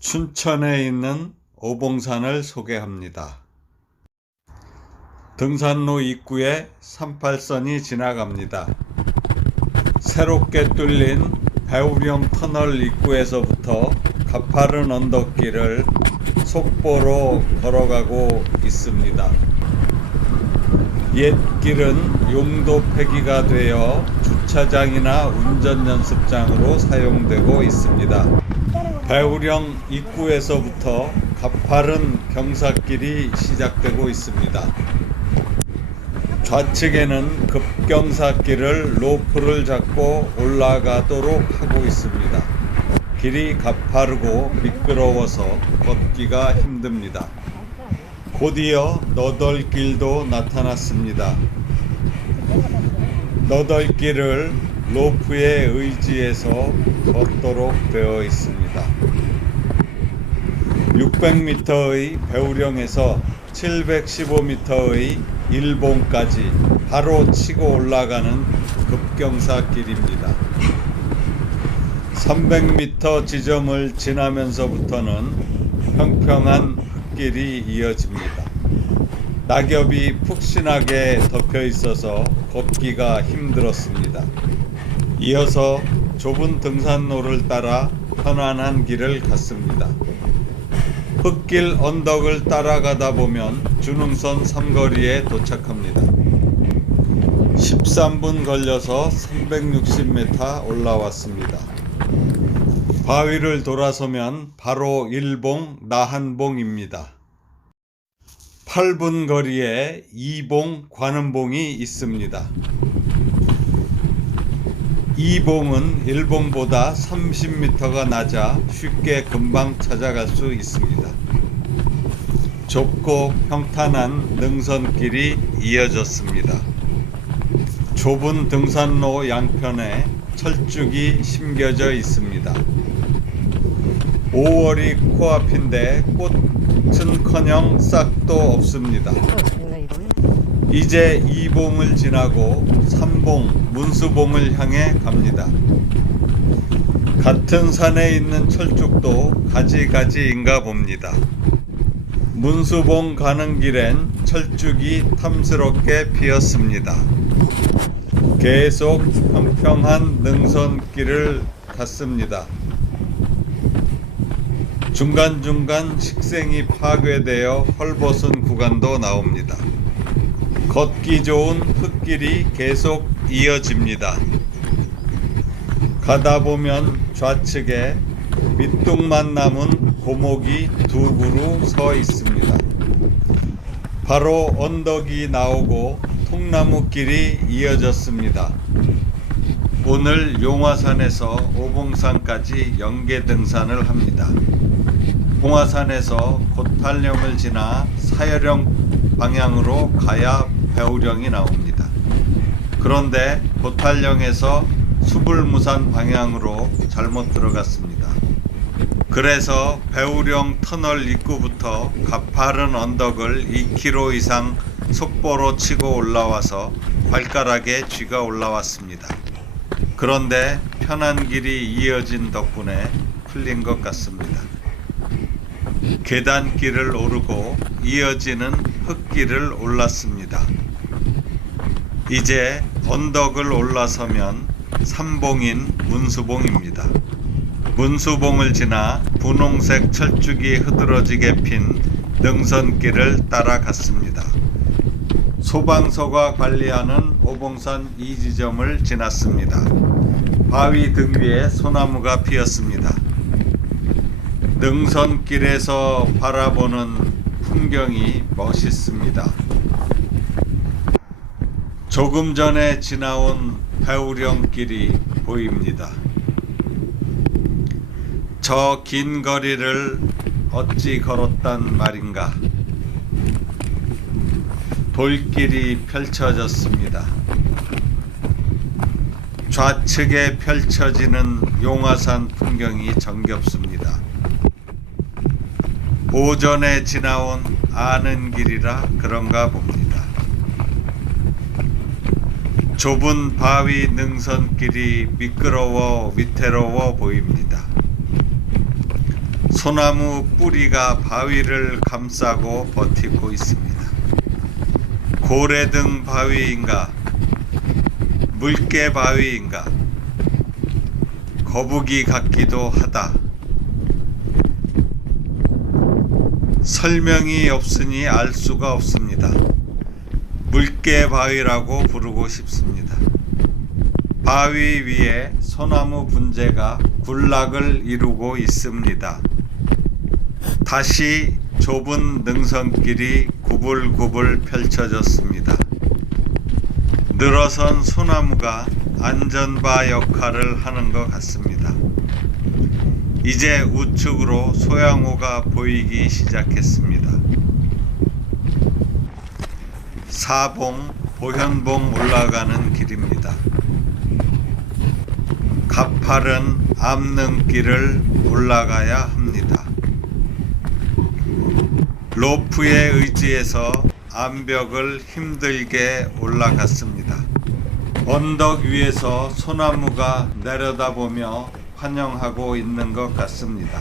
춘천에 있는 오봉산을 소개합니다. 등산로 입구에 38선이 지나갑니다. 새롭게 뚫린 배우령 터널 입구에서부터 가파른 언덕길을 속보로 걸어가고 있습니다. 옛 길은 용도 폐기가 되어 주차장이나 운전연습장으로 사용되고 있습니다. 배우령 입구에서부터 가파른 경사길이 시작되고 있습니다. 좌측에는 급경사길을 로프를 잡고 올라가도록 하고 있습니다. 길이 가파르고 미끄러워서 걷기가 힘듭니다. 곧이어 너덜길도 나타났습니다. 너덜길을 로프에 의지해서 걷도록 되어 있습니다. 600m의 배우령에서 715m의 일봉까지 바로 치고 올라가는 급경사길입니다. 300m 지점을 지나면서부터는 평평한 흙길이 이어집니다. 낙엽이 푹신하게 덮여 있어서 걷기가 힘들었습니다. 이어서 좁은 등산로를 따라 편안한 길을 갔습니다. 흙길 언덕을 따라가다 보면 준흥선 삼거리에 도착합니다. 13분 걸려서 360m 올라왔습니다. 바위를 돌아서면 바로 일봉 나한봉입니다. 8분 거리에 이봉 관음봉이 있습니다. 이봉은 일봉보다 30m가 낮아 쉽게 금방 찾아갈 수 있습니다. 좁고 평탄한 능선길이 이어졌습니다. 좁은 등산로 양편에 철쭉이 심겨져 있습니다. 5월이 코앞인데 꽃은커녕 싹도 없습니다. 이제 2봉을 지나고 3봉 문수봉을 향해 갑니다. 같은 산에 있는 철쭉도 가지가지인가 봅니다. 문수봉 가는 길엔 철쭉이 탐스럽게 피었습니다. 계속 평평한 능선길을 갔습니다. 중간중간 식생이 파괴되어 헐벗은 구간도 나옵니다. 걷기 좋은 흙길이 계속 이어집니다. 가다 보면 좌측에 밑둥만 남은 고목이 두 그루 서 있습니다. 바로 언덕이 나오고 통나무길이 이어졌습니다. 오늘 용화산에서 오봉산까지 연계 등산을 합니다. 봉화산에서 고탈령을 지나 사여령 방향으로 가야 배우령이 나옵니다. 그런데 고탈령에서 수불무산 방향으로 잘못 들어갔습니다. 그래서 배우령 터널 입구부터 가파른 언덕을 2km 이상 속보로 치고 올라와서 발가락에 쥐가 올라왔습니다. 그런데 편한 길이 이어진 덕분에 풀린 것 같습니다. 계단길을 오르고 이어지는 흙길을 올랐습니다. 이제 언덕을 올라서면 3봉인 문수봉입니다. 문수봉을 지나 분홍색 철쭉이 흐드러지게 핀 능선길을 따라갔습니다. 소방서가 관리하는 오봉산 2지점을 지났습니다. 바위 등 위에 소나무가 피었습니다. 능선길에서 바라보는 풍경이 멋있습니다. 조금 전에 지나온 배우령길이 보입니다. 저 긴 거리를 어찌 걸었단 말인가. 돌길이 펼쳐졌습니다. 좌측에 펼쳐지는 용화산 풍경이 정겹습니다. 오전에 지나온 아는 길이라 그런가 봅니다. 좁은 바위 능선길이 미끄러워 위태로워 보입니다. 소나무 뿌리가 바위를 감싸고 버티고 있습니다. 고래등 바위인가, 물개 바위인가, 거북이 같기도 하다. 설명이 없으니 알 수가 없습니다. 물개 바위라고 부르고 싶습니다. 바위 위에 소나무 분재가 군락을 이루고 있습니다. 다시 좁은 능선길이 구불구불 펼쳐졌습니다. 늘어선 소나무가 안전바 역할을 하는 것 같습니다. 이제 우측으로 소양호가 보이기 시작했습니다. 사봉, 보현봉 올라가는 길입니다. 가파른 암릉길을 올라가야 합니다. 로프에 의지해서 암벽을 힘들게 올라갔습니다. 언덕 위에서 소나무가 내려다보며 환영하고 있는 것 같습니다.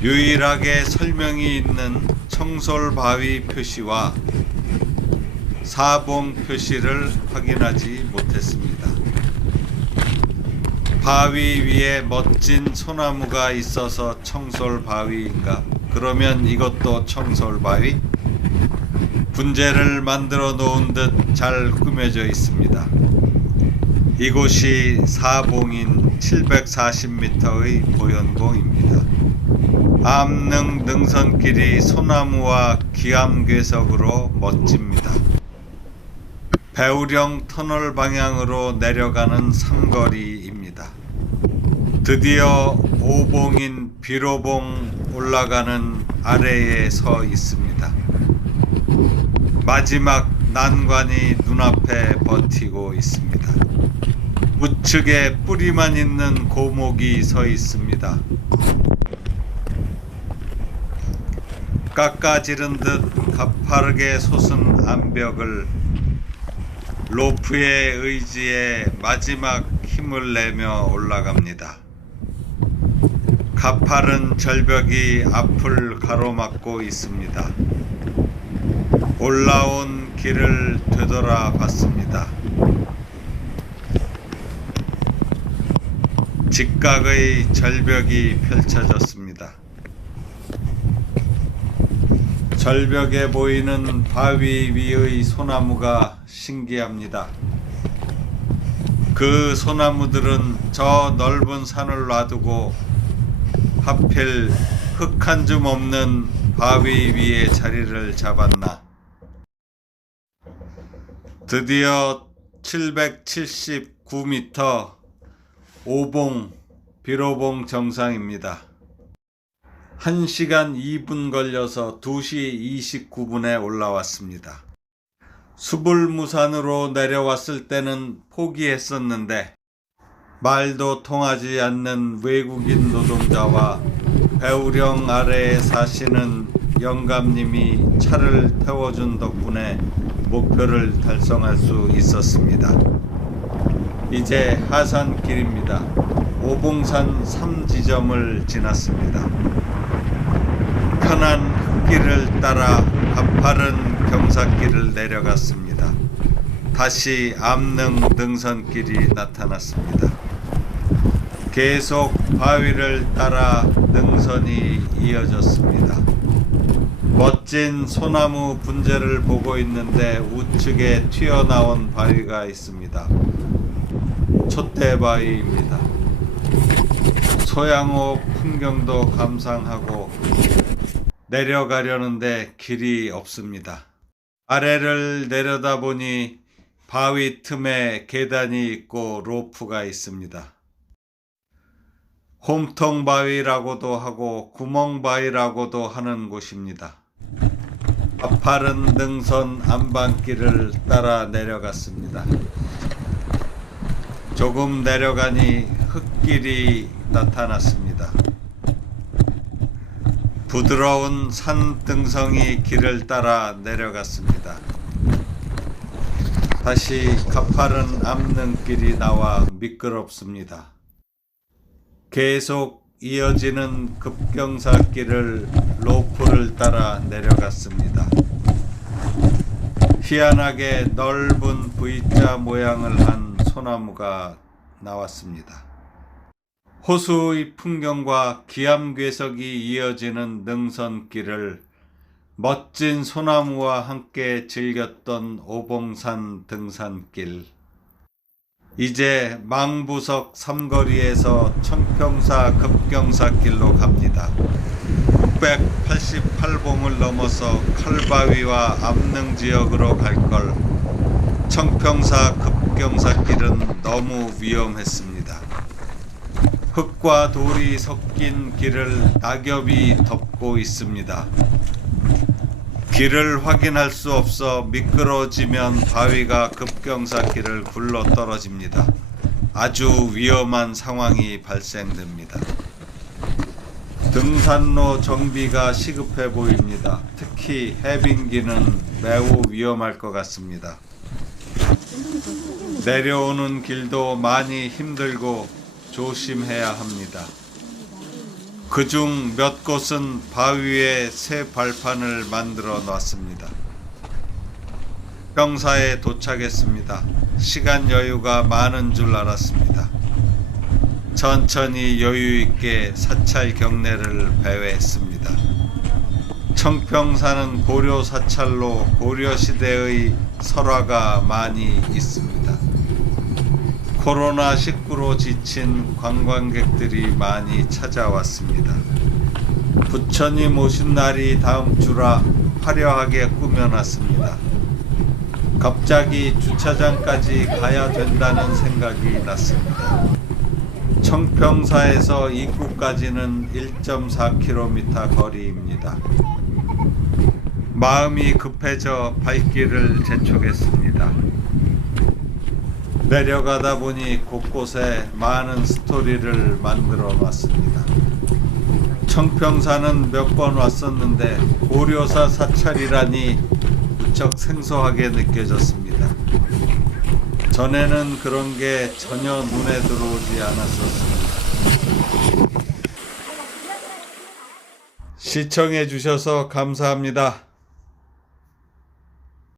유일하게 설명이 있는 청솔바위 표시와 사봉 표시를 확인하지 못했습니다. 바위 위에 멋진 소나무가 있어서 청솔바위인가? 그러면 이것도 청솔바위? 분재를 만들어 놓은 듯 잘 꾸며져 있습니다. 이곳이 사봉인 740m의 보현봉입니다. 암릉 능선길이 소나무와 기암괴석으로 멋집니다. 배우령 터널 방향으로 내려가는 삼거리입니다. 드디어 오봉인 비로봉 올라가는 아래에 서 있습니다. 마지막 난관이 눈앞에 버티고 있습니다. 우측에 뿌리만 있는 고목이 서 있습니다. 깎아지른 듯 가파르게 솟은 암벽을 로프의 의지에 마지막 힘을 내며 올라갑니다. 가파른 절벽이 앞을 가로막고 있습니다. 올라온 길을 되돌아 봤습니다. 직각의 절벽이 펼쳐졌습니다. 절벽에 보이는 바위 위의 소나무가 신기합니다. 그 소나무들은 저 넓은 산을 놔두고 하필 흙 한 줌 없는 바위 위에 자리를 잡았나. 드디어 779m 오봉 비로봉 정상입니다. 1시간 2분 걸려서 2시 29분에 올라왔습니다. 수불무산으로 내려왔을 때는 포기했었는데 말도 통하지 않는 외국인 노동자와 배우령 아래에 사시는 영감님이 차를 태워준 덕분에 목표를 달성할 수 있었습니다. 이제 하산길입니다. 오봉산 3지점을 지났습니다. 편한 흙길을 따라 가파른 경사길을 내려갔습니다. 다시 암릉 능선길이 나타났습니다. 계속 바위를 따라 능선이 이어졌습니다. 멋진 소나무 분재를 보고 있는데 우측에 튀어나온 바위가 있습니다. 촛대바위입니다. 소양호 풍경도 감상하고 내려가려는데 길이 없습니다. 아래를 내려다보니 바위 틈에 계단이 있고 로프가 있습니다. 홈통바위라고도 하고 구멍바위라고도 하는 곳입니다. 가파른 능선 안반길을 따라 내려갔습니다. 조금 내려가니 흙길이 나타났습니다. 부드러운 산등성이 길을 따라 내려갔습니다. 다시 가파른 암릉길이 나와 미끄럽습니다. 계속 이어지는 급경사길을 로프를 따라 내려갔습니다. 희한하게 넓은 V자 모양을 한 소나무가 나왔습니다. 호수의 풍경과 기암괴석이 이어지는 능선길을 멋진 소나무와 함께 즐겼던 오봉산 등산길. 이제 망부석 삼거리에서 청평사 급경사길로 갑니다. 688봉을 넘어서 칼바위와 암릉 지역으로 갈 걸 청평사 급경사길은 너무 위험했습니다. 흙과 돌이 섞인 길을 낙엽이 덮고 있습니다. 길을 확인할 수 없어 미끄러지면 바위가 급경사길을 굴러 떨어집니다. 아주 위험한 상황이 발생됩니다. 등산로 정비가 시급해 보입니다. 특히 해빙기는 매우 위험할 것 같습니다. 내려오는 길도 많이 힘들고 조심해야 합니다. 그중 몇 곳은 바위에 새 발판을 만들어 놨습니다. 평사에 도착했습니다. 시간 여유가 많은 줄 알았습니다. 천천히 여유 있게 사찰 경내를 배회했습니다. 청평사는 고려 사찰로 고려 시대의 설화가 많이 있습니다. 코로나19로 지친 관광객들이 많이 찾아왔습니다. 부처님 오신 날이 다음 주라 화려하게 꾸며놨습니다. 갑자기 주차장까지 가야 된다는 생각이 났습니다. 청평사에서 입구까지는 1.4km 거리입니다. 마음이 급해져 발길을 재촉했습니다. 내려가다 보니 곳곳에 많은 스토리를 만들어 놨습니다. 청평사는 몇 번 왔었는데 고려사 사찰이라니 무척 생소하게 느껴졌습니다. 전에는 그런 게 전혀 눈에 들어오지 않았었습니다. 시청해 주셔서 감사합니다.